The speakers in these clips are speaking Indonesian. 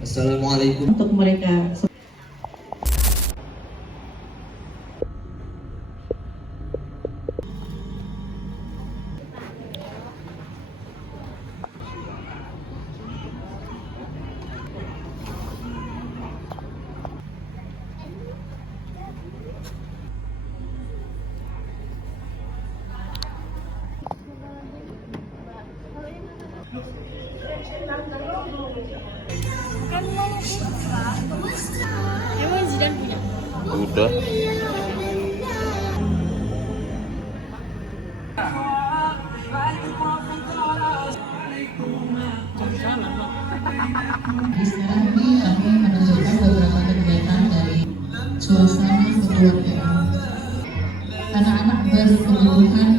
Assalamualaikum. Untuk mereka Emang Zidane punya? Udah. sekarang ini kami menunjukkan beberapa kegiatan dari suasana keluargaan anak-anak berkebutuhan.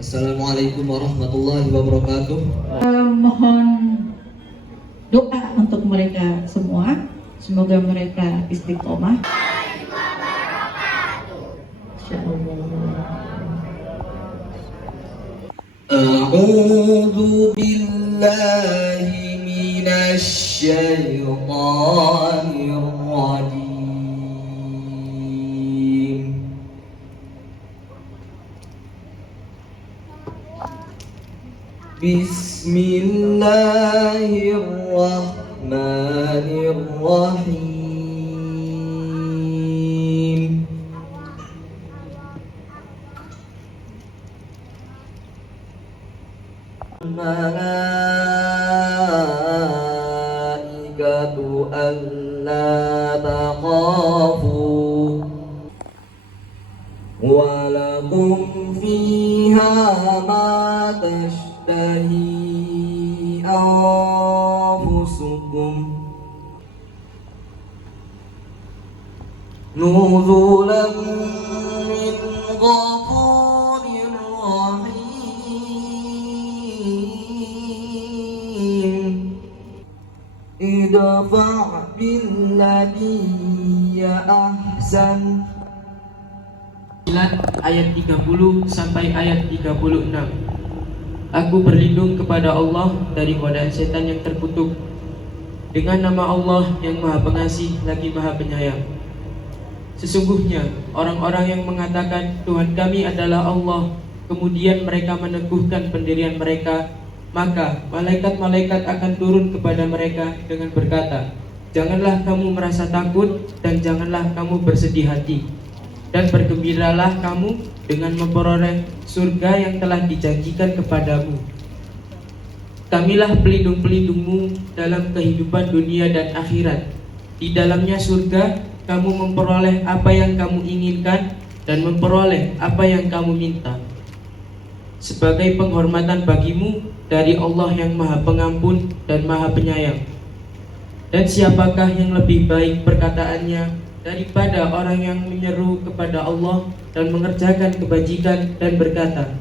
Assalamualaikum warahmatullahi wabarakatuh. Mohon doa untuk mereka semua, semoga mereka istiqomah. A'udzu billahi minasy syaithanir rajim. Bismillahirrahmanirrahim. Malaikatu alla takhafu wa lakum fiha ma tashtahi anfusukum nuzulan min ghafurir rahim. Idfa' billati ya ahsan. Ayat 30 sampai ayat 36. Aku berlindung kepada Allah dari godaan setan yang terkutuk. Dengan nama Allah yang Maha Pengasih lagi Maha Penyayang. Sesungguhnya orang-orang yang mengatakan Tuhan kami adalah Allah, kemudian mereka meneguhkan pendirian mereka, maka malaikat-malaikat akan turun kepada mereka dengan berkata, janganlah kamu merasa takut dan janganlah kamu bersedih hati, dan bergembiralah kamu dengan memperoleh surga yang telah dijanjikan kepadamu. Kamilah pelindung-pelindungmu dalam kehidupan dunia dan akhirat. Di dalamnya surga, kamu memperoleh apa yang kamu inginkan dan memperoleh apa yang kamu minta. Sebagai penghormatan bagimu dari Allah yang Maha Pengampun dan Maha Penyayang. Dan siapakah yang lebih baik perkataannya daripada orang yang menyeru kepada Allah dan mengerjakan kebajikan dan berkata,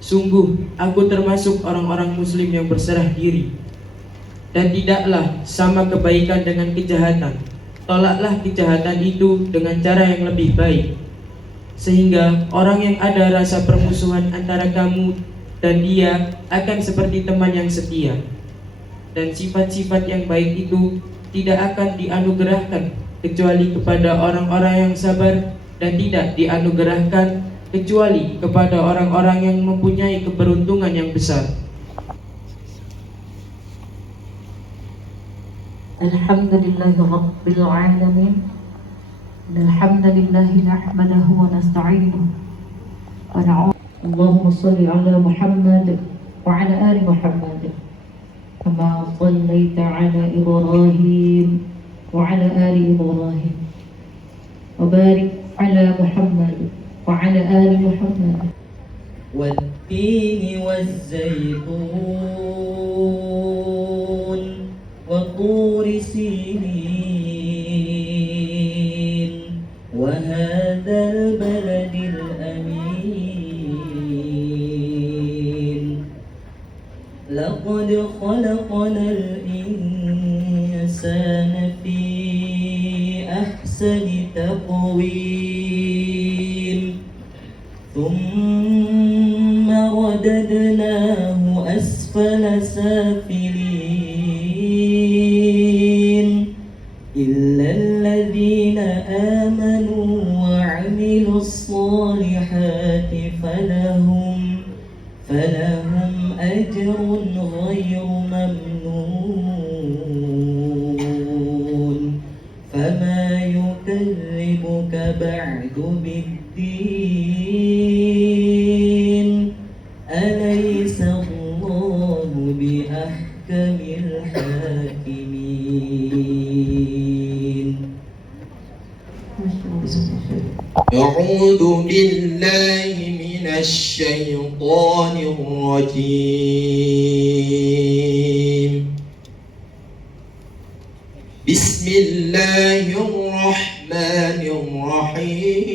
sungguh aku termasuk orang-orang muslim yang berserah diri. Dan tidaklah sama kebaikan dengan kejahatan. Tolaklah kejahatan itu dengan cara yang lebih baik, sehingga orang yang ada rasa permusuhan antara kamu dan dia akan seperti teman yang setia. Dan sifat-sifat yang baik itu tidak akan dianugerahkan kecuali kepada orang-orang yang sabar, dan tidak dianugerahkan kecuali kepada orang-orang yang mempunyai keberuntungan yang besar. Alhamdulillahi Rabbil Alamin. Alhamdulillahi nahmadahu wa nasta'inuhu wa na'udzu. Allahumma salli ala Muhammad wa ala ali Muhammad kama sallaita ala Ibrahim wa ala ali Ibrahim wa barik ala Muhammad wa ala ali Muhammad. والتين والزيتون وطور سينين وهذا البلد الأمين لقد خلقنا الإنسان في أحسن تقويم ثم رددناه أسفل سافلين إلا الذين آمنوا وعملوا الصالحات فلهم أجر غير ممنون فما يكذبك بعد بالدين أليس الله بأحكم الحاكمين. أعوذ بالله من الشيطان الرجيم. بسم الله الرحمن الرحيم.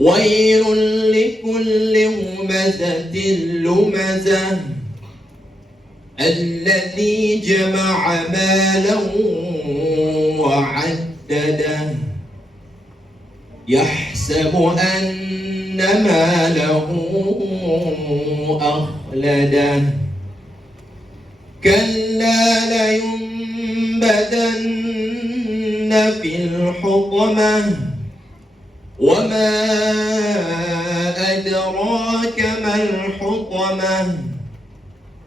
ويل لكل همزة لمزة الذي جمع مالا وعدده يحسب أن ماله أخلده كلا لينبذن في الحطمة وما أدراك ما الحطمة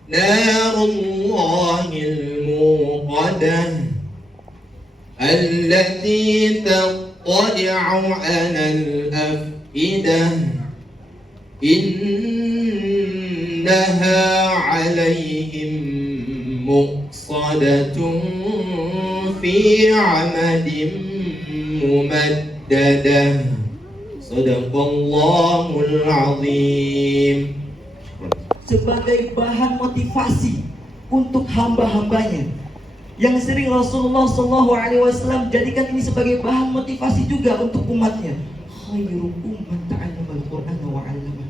نار الله الموقدة التي تطلع على الأفئدة إنها عليهم مؤصدة في عمد ممددة. صدق الله العظيم. Sebagai bahan motivasi untuk hamba-hambanya yang sering Rasulullah SAW jadikan ini sebagai bahan motivasi juga untuk umatnya. Khairukum man ta'allamal Qur'ana wa 'allama.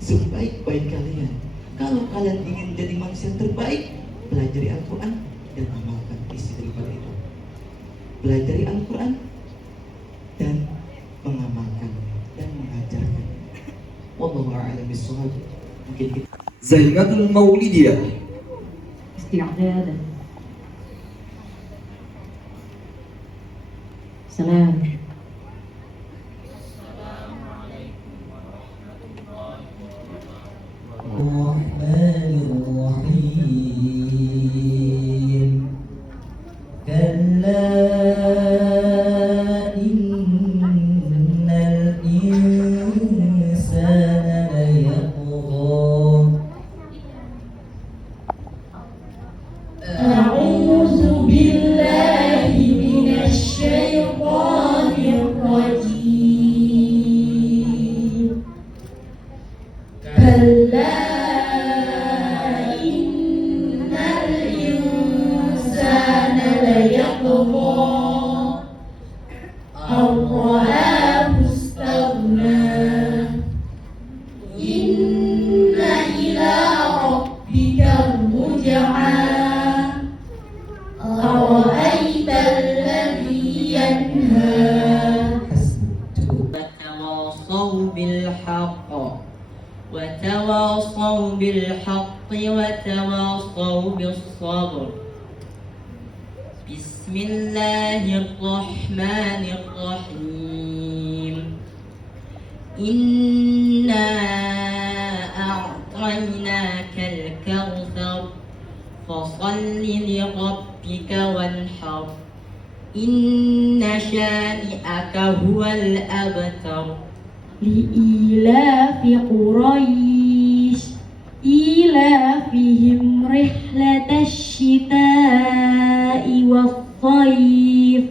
Sebaik-baik kalian, kalau kalian ingin jadi manusia yang terbaik, pelajari Al-Quran dan amalkan isi daripada itu. Pelajari Al-Quran dan mengamalkan dan mengajarkan. Wallahu a'lam bishawab. Mungkin kita زينة المولدية. استعدادا. سلام. الرحمن الرحيم كلا إن الإنسان ليطغى أعوذ بالله من الشيطان الرجيم. كلا إن الإنسان ليطغى أن رآه استغنى إن إلى ربك الرجعى أرأيت الذي ينهى وتواصوا بالحق وتواصوا بالصبر. بسم الله الرحمن الرحيم. إنا أعطيناك الكوثر فصل لربك وانحر إن شانئك هو الأبتر. لإيلاف قريش إيلافهم رحلة الشتاء والصيف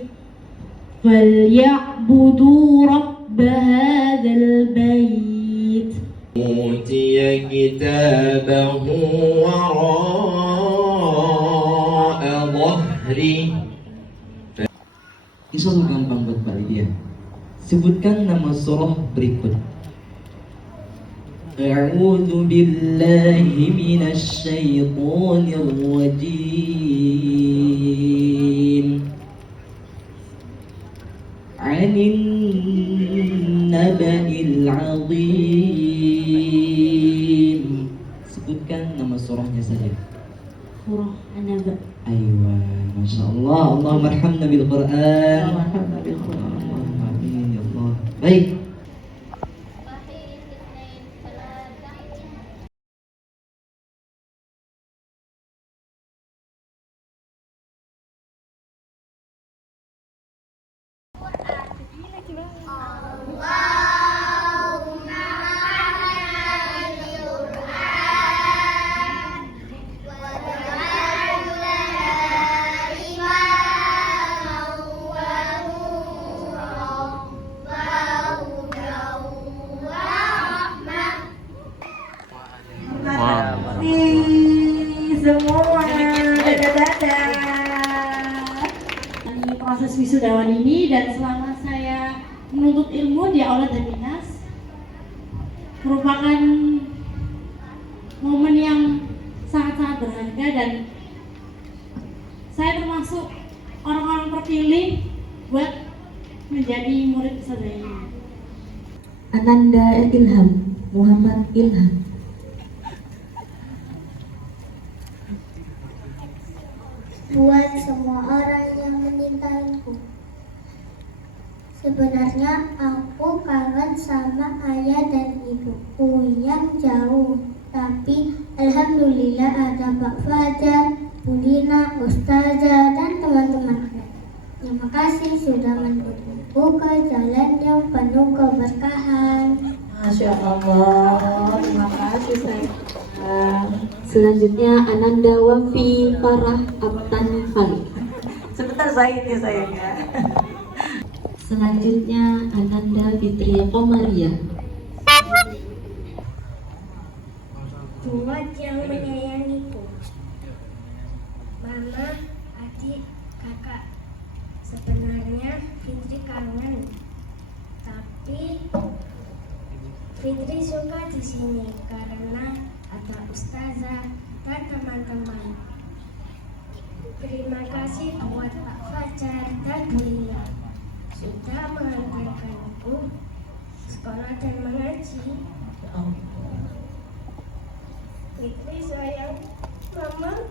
فليعبدوا رب هذا البيت. أوتي كتابه وراء ظهره. Insya Allah gampang buat Pak Lydia. Sebutkan nama surah berikut. أعوذ بالله من الشيطان الرجيم عن النبأ العظيم. Sebutkan nama surahnya saja. Surah An-Naba. Aywa, Masya Allah. Allahumma arhamna bil Quran. Amin ya Allah. Baik. Di proses wisudawan ini dan selama saya menuntut ilmu di Aula Darminas merupakan momen yang sangat-sangat berharga dan saya termasuk orang-orang terpilih buat menjadi murid ustazah ini. Ananda Ilham, Muhammad Ilham. Buat semua orang yang menyintaiku, sebenarnya aku kangen sama ayah dan ibuku yang jauh. Tapi alhamdulillah ada Pak Fajar, Bu Dina, Ustazah, dan teman-temanku. Terima kasih sudah mendukungku ke jalan yang penuh keberkahan. Masya Allah, terima kasih saya. Selanjutnya Ananda Wafi Farah Abtani Fali. Sebentar saya sayangnya. Selanjutnya Ananda Fitria Komaria. Buat yang menyayangiku, Mama, adik, kakak. Sebenarnya Fitri kangen, tapi Fitri suka di sini karena ada ustazah dan teman-teman. Terima kasih buat Pak Fajar dan Bu Lina sudah mengantarkanku sekolah dan mengaji. Fitri sayang Mama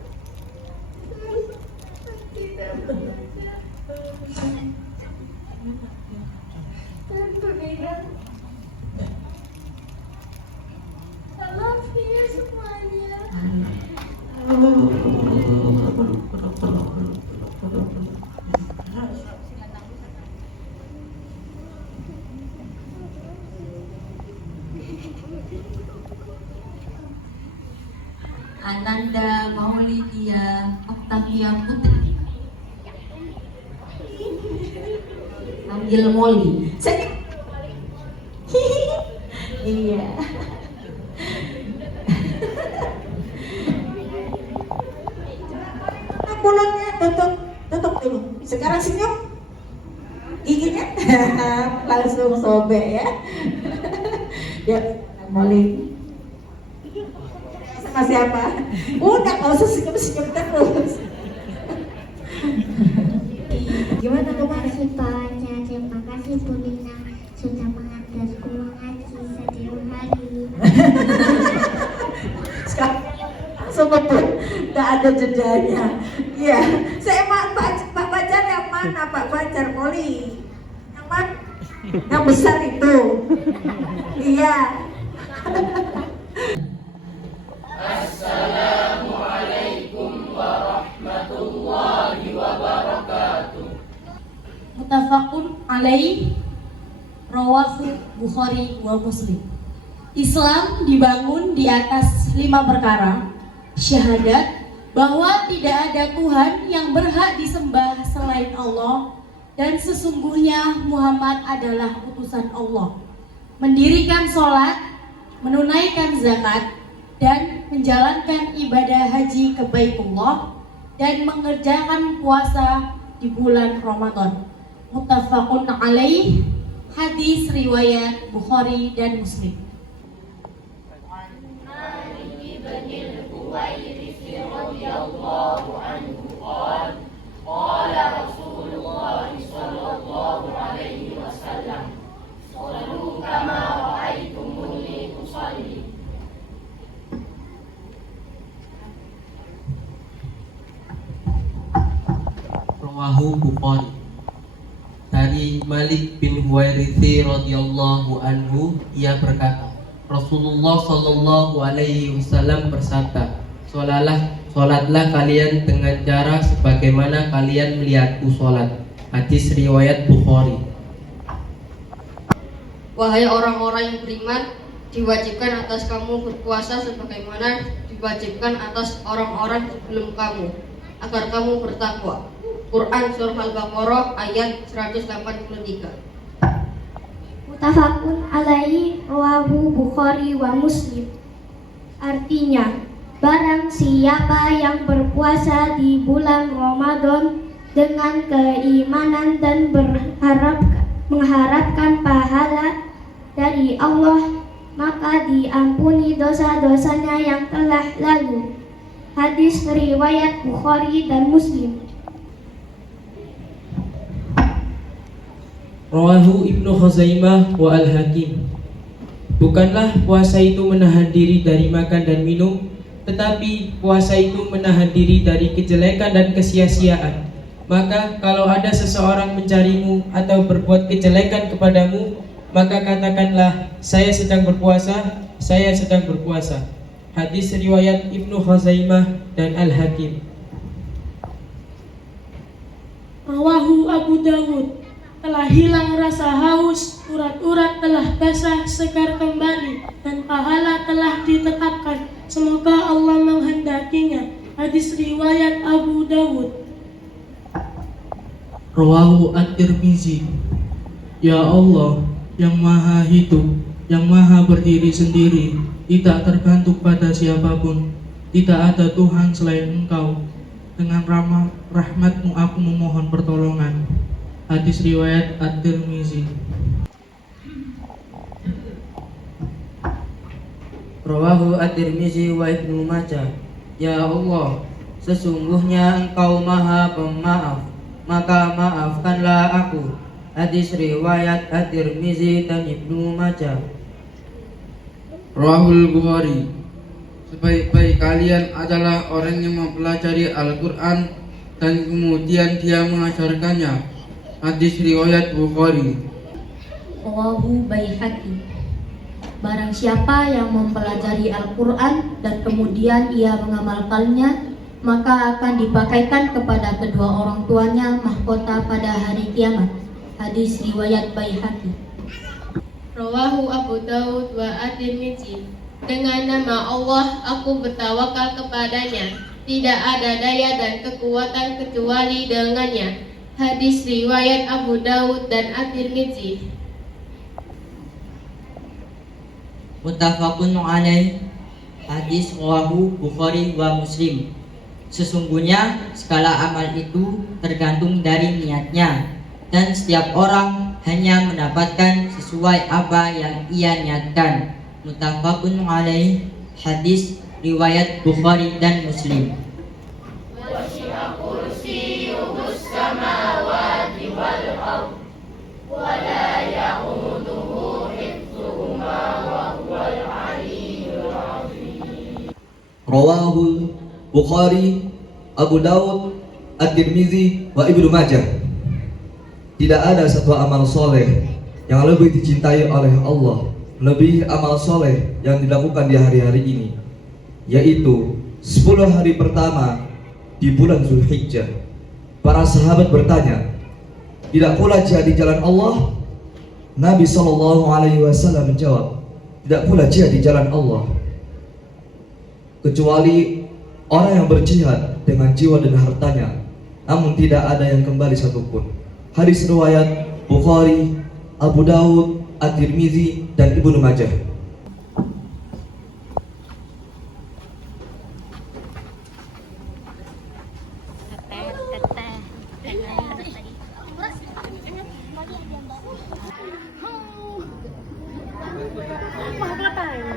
tidak belajar. Dan Bu Lina, I love you semuanya. Ananda Maulidia Octavia Putri. Panggil Molly. Iya. Mulutnya tutup dulu. Sekarang senyum. Giginya langsung sobek ya. Ya, Molly. Sama siapa? Udah nggak usah senyum-senyum terus. Gimana Terima kemarin? kasih Pak Fajar, terima kasih Bu Lina sudah mengantarku mengaji setiap hari. Sekarang langsung betul, nggak ada jedanya. Iya, saya Pak Fajar yang mana? Pak Fajar Poli yang mana? Yang besar itu. Iya. Muttafaqun alaih, rawahu Bukhari wa Muslim. Islam dibangun di atas 5 perkara. Syahadat bahwa tidak ada Tuhan yang berhak disembah selain Allah dan sesungguhnya Muhammad adalah utusan Allah. Mendirikan sholat, menunaikan zakat, dan menjalankan ibadah haji ke Baitullah dan mengerjakan puasa di bulan Ramadan. Muttafaqun alaih, hadis riwayat Bukhari dan Muslim. Rasulullah sallallahu alaihi wasallam, Bukhari. Dari Malik bin Huwairithi radhiyallahu anhu, ia berkata, Rasulullah sallallahu alaihi wasallam bersabda, Sholatlah kalian dengan cara sebagaimana kalian melihatku sholat. Hadis riwayat Bukhari. Wahai orang-orang yang beriman, diwajibkan atas kamu berpuasa sebagaimana diwajibkan atas orang-orang sebelum kamu, agar kamu bertakwa. Quran Surah Al-Baqarah ayat 183. Mutafakun alaihi rawahu Bukhari wa Muslim. Artinya, barang siapa yang berpuasa di bulan Ramadan dengan keimanan dan mengharapkan pahala dari Allah, maka diampuni dosa-dosanya yang telah lalu. Hadis riwayat Bukhari dan Muslim. Rawahu Ibnu Khuzaimah wa Al-Hakim. Bukanlah puasa itu menahan diri dari makan dan minum, tetapi puasa itu menahan diri dari kejelekan dan kesia-siaan. Maka kalau ada seseorang mencarimu atau berbuat kejelekan kepadamu, maka katakanlah, saya sedang berpuasa, saya sedang berpuasa. Hadis riwayat Ibnu Khuzaimah dan Al-Hakim. Rawahu Abu Dawud. Telah hilang rasa haus, urat-urat telah basah segar kembali, dan pahala telah ditetapkan. Semoga Allah menghendakinya. Hadis riwayat Abu Dawud. Rawahu At-Tirmizi. Ya Allah, yang maha hidup, yang maha berdiri sendiri, tidak tergantung pada siapapun, tidak ada Tuhan selain Engkau. Dengan rahmat-Mu aku memohon pertolongan. Hadis riwayat At-Tirmizi. Rawahu At-Tirmizi wa Ibnu Majah. Ya Allah, sesungguhnya Engkau maha pemaaf, maka maafkanlah aku. Hadis riwayat At-Tirmizi dan Ibnu Majah. Rawahul Bukhari. Sebaik-baik kalian adalah orang yang mempelajari Al-Quran dan kemudian dia mengajarkannya. Hadis riwayat Bukhari. Rawahu Baihaqi. Barang siapa yang mempelajari Al-Quran dan kemudian ia mengamalkannya, maka akan dipakaikan kepada kedua orang tuanya mahkota pada hari kiamat. Hadis riwayat Baihaqi. Rawahu Abu Dawud wa At-Tirmizi. Dengan nama Allah aku bertawakal kepadanya, tidak ada daya dan kekuatan kecuali dengannya. Hadis riwayat Abu Dawud dan At-Tirmizi. Muttafaqun alaih. Hadis rawahu Bukhari wa Muslim. Sesungguhnya segala amal itu tergantung dari niatnya, dan setiap orang hanya mendapatkan sesuai apa yang ia niatkan. Muttafaqun alaih. Hadis riwayat Bukhari dan Muslim. Rawahul Bukhari, Abu Dawud, At-Tirmizi, wa Ibnu Majah. Tidak ada satu amal soleh yang lebih dicintai oleh Allah, lebih amal soleh yang dilakukan di hari-hari ini, yaitu 10 hari pertama di bulan Zulhijjah. Para sahabat bertanya, tidak pula jihad di jalan Allah? Nabi SAW menjawab, tidak pula jihad di jalan Allah, kecuali orang yang berjihad dengan jiwa dan hartanya, namun tidak ada yang kembali satupun. Hadis riwayat Bukhari, Abu Dawud, At-Tirmizi, dan Ibnu Majah.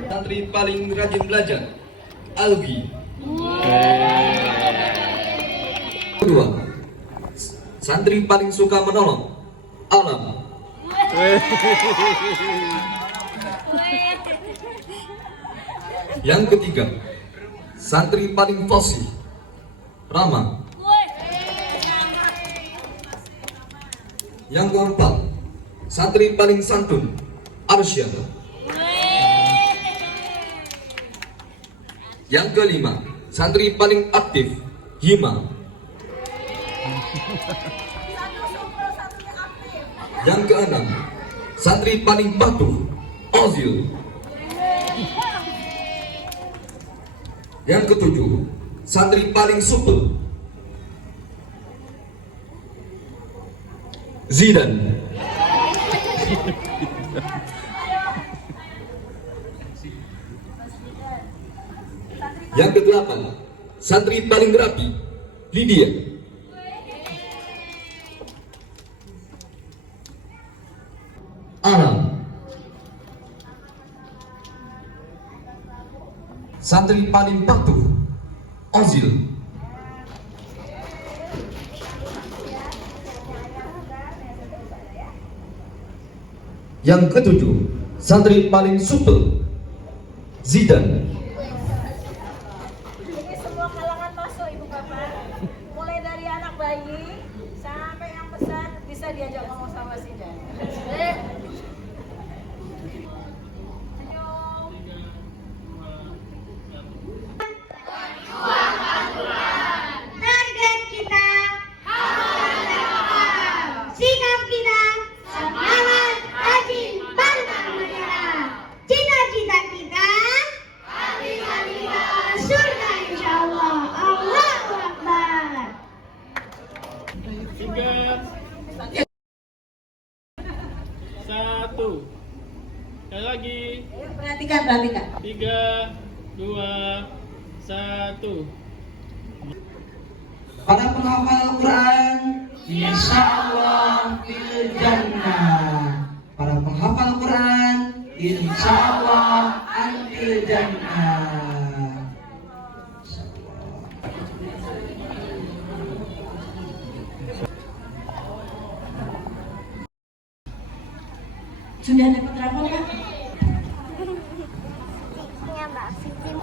Santri paling rajin belajar, Algi. Kedua, santri paling suka menolong, Alam. Yang ketiga, santri paling fasih, Rama. Yang keempat, santri paling santun, Arsyad. Yang kelima, santri paling aktif, Hima. Yang keenam, santri paling patuh, Ozil. Yang ketujuh, santri paling supel, Zidane. Yang kedelapan, santri paling rapi, Lydia. Alam. Santri paling patuh, Ozil. Yang ketujuh, santri paling supel, Zidane. Ini semua kalangan masuk ibu bapak, mulai dari anak bayi sampai yang besar bisa diajak ngomong sama Zidane. Target kita sikap kita semangat rajin pantang menyerah. Cita-cita kita surga insyaallah. Allahu Akbar. 3 1 sekali lagi. Perhatikan. 3 2 1. Para penghafal Al-Quran, insya Allah fil jannah. Para penghafal Al-Quran, insya Allah fil jannah. Sudah dapat rapor Kak? Ya Mbak Siti.